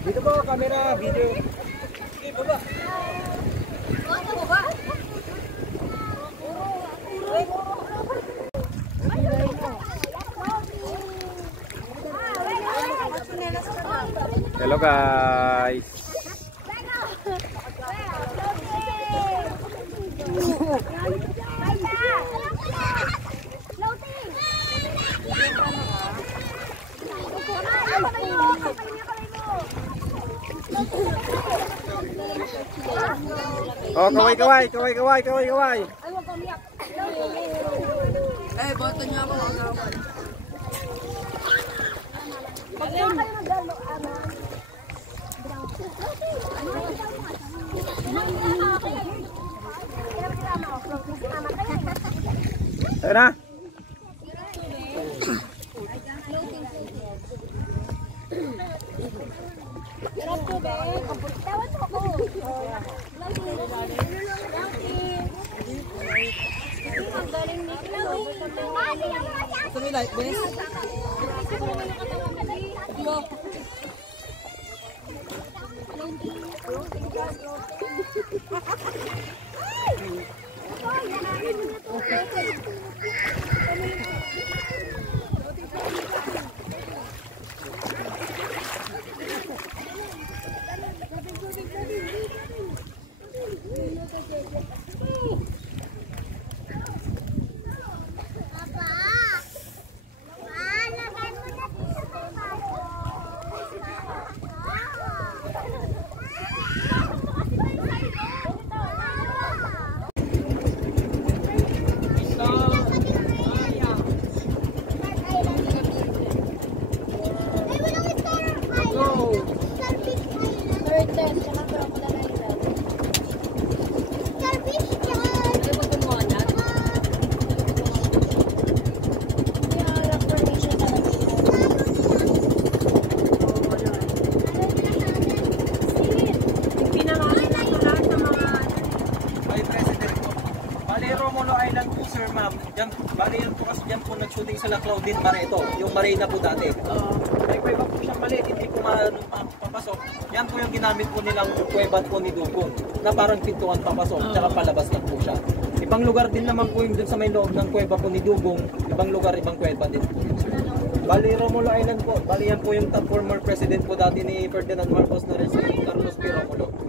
Dito po, camera, video. Okay, baba. Baba. Hello guys. Oh, kaway. Ay, wag kang umiyak. Eh, boto niyo ako. Pag kayo nagalo, Ayun na. Gusto mo like this? Bali yan po kasi dyan po nag-shooting sa Laclao din para ito, yung marina po dati. May kuweba po siyang maliit, hindi po papasok. Yan po yung ginamit po nilang kuweba po ni Dugong na parang pintuan papasok, tsaka palabas lang po siya. Ibang lugar din naman po yung dun sa may loob ng kuweba po ni Dugong, ibang lugar, ibang kuweba din po. Bali Romulo Island po, bali yan po yung top former president po dati ni Ferdinand Marcos na rin si Carlos P. Romulo.